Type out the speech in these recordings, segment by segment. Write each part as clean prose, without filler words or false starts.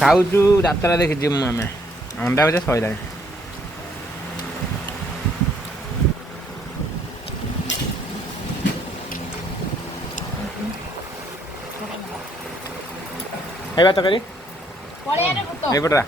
ଖାଉଛୁ ଯାତ୍ରା ଦେଖି ଯିମୁ ଆମେ ଅଣ୍ଡା ଭଜା ସଇଲାଣି। ଖାଇବା ତରକାରୀ ଏଇପଟରା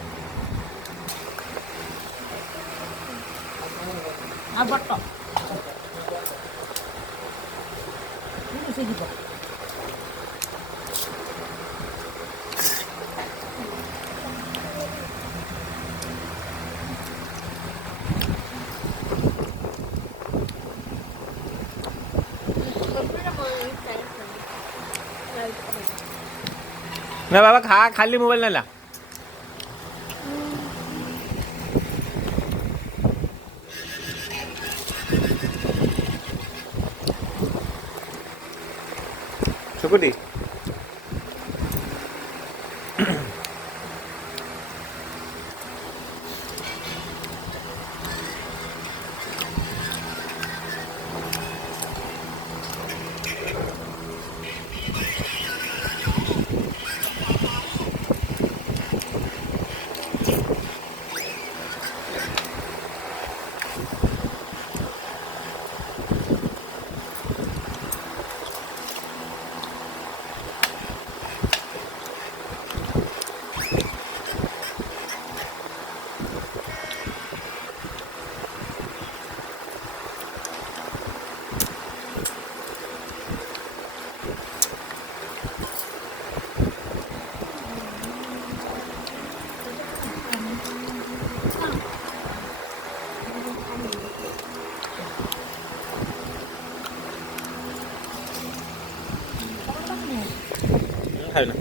ना बाबा खा खाली मोबाइल नेला सुकुटी खाइना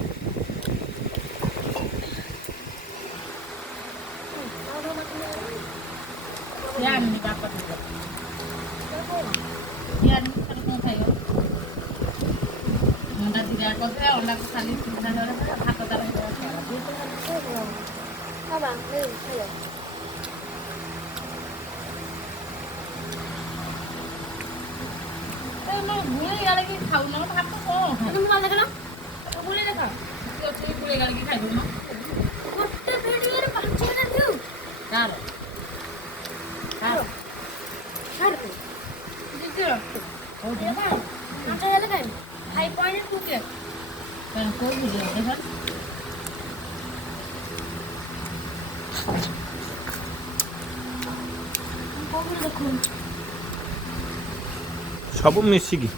सब मिसिकी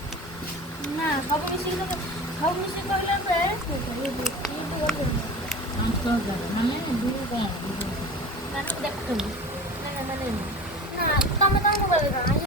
ना सब मिसिकी कहले माने दू कोन माने देखो ना ना ना ना तमे मोबाइल